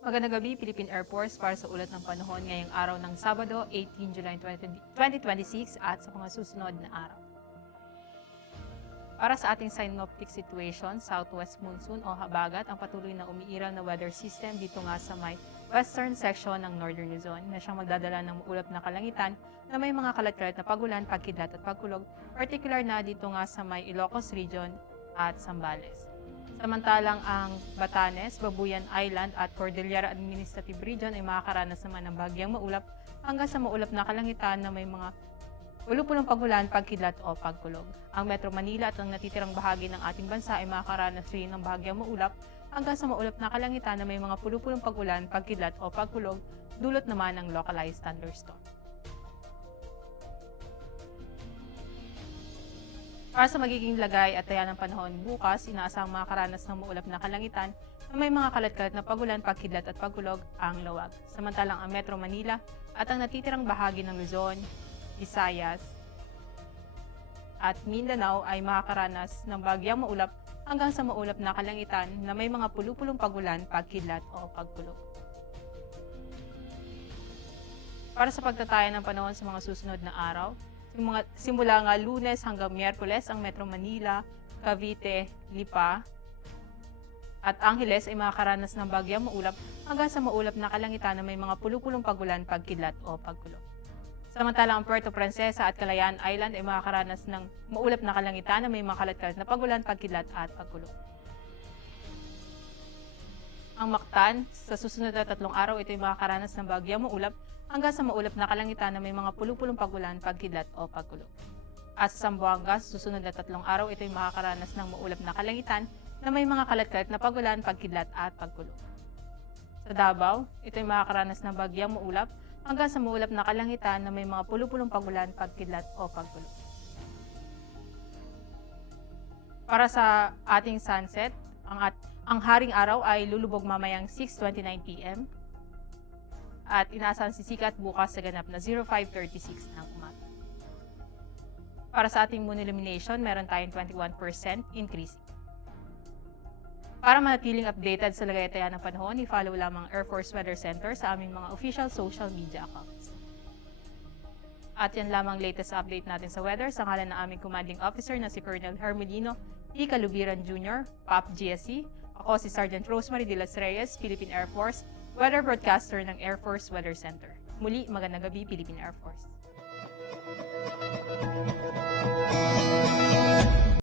Magandang gabi, Philippine Air Force, para sa ulat ng panahon ngayong araw ng Sabado, 18 July 2026 at sa mga susunod na araw. Para sa ating synoptic situation, southwest monsoon o habagat ang patuloy na umiiral na weather system dito nga sa may western section ng Northern Luzon na siyang magdadala ng maulap na kalangitan na may mga kalat-kalat na pagulan, pagkidlat at pagkulog, particular na dito nga sa may Ilocos Region at Zambales. Samantalang ang Batanes, Babuyan Island at Cordillera Administrative Region ay makakaranas naman ng bagyang maulap hanggang sa maulap na kalangitan na may mga pulupulong pagulan, pagkidlat o pagkulog. Ang Metro Manila at ang natitirang bahagi ng ating bansa ay makakaranas rin ng bagyang maulap hanggang sa maulap na kalangitan na may mga pulupulong pagulan, pagkidlat o pagkulog, dulot naman ng localized thunderstorm. Para sa magiging lagay at taya ng panahon bukas, inaasahang makakaranas ng maulap na kalangitan na may mga kalat-kalat na pagulan, pagkidlat at pagkulog ang lawag. Samantalang ang Metro Manila at ang natitirang bahagi ng Luzon, Visayas at Mindanao ay makakaranas ng bagyang maulap hanggang sa maulap na kalangitan na may mga pulupulong pagulan, pagkidlat o pagkulog. Para sa pagtataya ng panahon sa mga susunod na araw, simula nga Lunes hanggang Miyerkules, ang Metro Manila, Cavite, Lipa at Angeles ay makakaranas ng bagyang maulap hanggang sa maulap na kalangitan na may mga pulupulong pagulan, pagkidlat o pagkulog. Samantalang ang Puerto Princesa at Kalayaan Island ay makakaranas ng maulap na kalangitan na may mga kalat-kalat na pagulan, pagkidlat at pagkulog. Ang Mactan, sa susunod na 3 araw, ito ay makakaranas ng bagyang maulap hanggang sa maulap na kalangitan na may mga pulupulong pagulan, pagkidlat o pagkulog. At sa Zamboanga, sa susunod na 3 araw, ito ay makakaranas ng maulap na kalangitan na may mga kalat-kalat na pagulan, pagkidlat at pagkulog. Sa Davao, ito ay makakaranas ng bagyang maulap hanggang sa maulap na kalangitan na may mga pulupulong pagulan, pagkidlat o pagkulog. Para sa ating sunset, ang haring araw ay lulubog mamayang 6:29 p.m. at inaasahan sisikat bukas sa ganap na 05:36 ng umaga. Para sa ating moon illumination, meron tayong 21% increase. Para manatiling updated sa lagay at taya ng panahon, i-follow lamang Air Force Weather Center sa aming mga official social media accounts. At yan lamang latest update natin sa weather sa ngalan ng aming commanding officer na si Colonel Hermelino E. Calubiran Jr., PAP GSC. Ako si Sergeant Rosemary De Las Reyes, Philippine Air Force, weather broadcaster ng Air Force Weather Center. Muli, magandang gabi, Philippine Air Force.